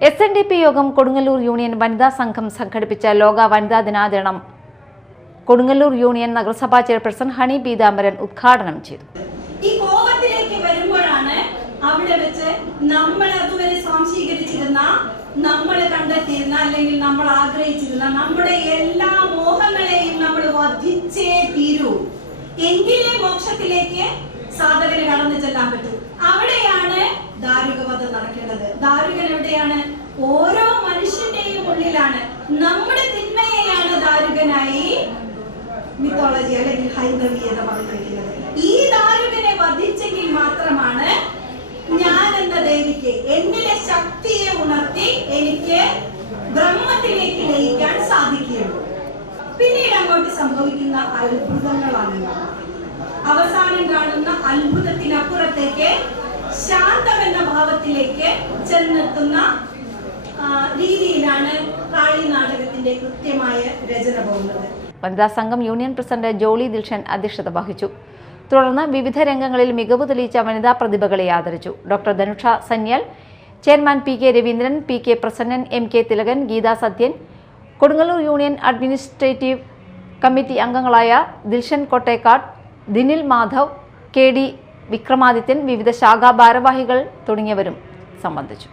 SNDP യോഗം Kodungallur union വനിതാ സംഘം സംഘടിപ്പിച്ച ലോക വനിതാ ദിനാചരണം കൊടുങ്ങല്ലൂർ യൂണിയൻ നഗരസഭാ ചെയർപേഴ്സൺ ഹണി പീതാംബരൻ ഉദ്ഘാടനം ചെയ്തു. ഈ കോപത്തിലേക്ക് വരുമ്പോഴാണ് അവിടെ വെച്ച് നമ്മൾ അതുവരെ സ്വാംശീകരിച്ചിരുന്ന, നമ്മൾ കണ്ടെത്തിയിരുന്ന അല്ലെങ്കിൽ നമ്മൾ ആഗ്രഹിച്ചിരുന്ന നമ്മുടെ എല്ലാ മോഹങ്ങളെയും നമ്മൾ വധിച്ചേ തീരൂ, എങ്കിലേ മോക്ഷത്തിലേക്ക് സാധകന് കടന്നു ചെല്ലാൻ പറ്റൂ. അവിടെയാണ് ദാരുകവധം നടക്കേണ്ടത്. ദാരുകൻ എവിടെയാണ്? ഓരോ മനുഷ്യന്റെയും ഉള്ളിലാണ്. നമ്മുടെ തിന്മയെയാണ് ദാരുകനായി മിത്തോളജി അല്ലെങ്കിൽ ഹൈന്ദവീയത പറഞ്ഞിരിക്കുന്നത്. ഈ ദാരുകനെ വധിച്ചെങ്കിൽ മാത്രമാണ് ഞാൻ എന്ന ദേവിക്ക് എന്നിലെ ശക്തിയെ ഉണർത്തി എനിക്ക് ബ്രഹ്മത്തിലേക്ക് ലയിക്കാൻ സാധിക്കുകയുള്ളൂ. പിന്നീട് അങ്ങോട്ട് സംഭവിക്കുന്ന അത്ഭുതങ്ങളാണ്. അവസാനം കാണുന്ന അത്ഭുതത്തിനപ്പുറത്തേക്ക് ശാന്തം എന്ന ഭാവത്തിലേക്ക് ചെന്നെത്തുന്ന രീതിയിലാണ് കാളി നാടകത്തിന്റെ കൃത്യമായ രചന പോകുന്നത്. വനിതാ സംഘം യൂണിയൻ പ്രസിഡന്റ് ജോളി ദിൽഷൻ അധ്യക്ഷത വഹിച്ചു. തുടർന്ന് വിവിധ രംഗങ്ങളിൽ മികവ് തെളിയിച്ച വനിതാ പ്രതിഭകളെ ആദരിച്ചു. Doctor Dhanusha Sanyal, chairman PK Raveendran, PK Prasannan, MK Thilakan, Geetha Sathyan, Kodungallur union administrative committee അംഗങ്ങളായ ദിൽഷൻ കോട്ടേക്കാട്, ദിനിൽ മാധവ്, KD വിക്രമാദിത്യൻ, വിവിധ ശാഖാ ഭാരവാഹികൾ തുടങ്ങിയവരും സംബന്ധിച്ചു.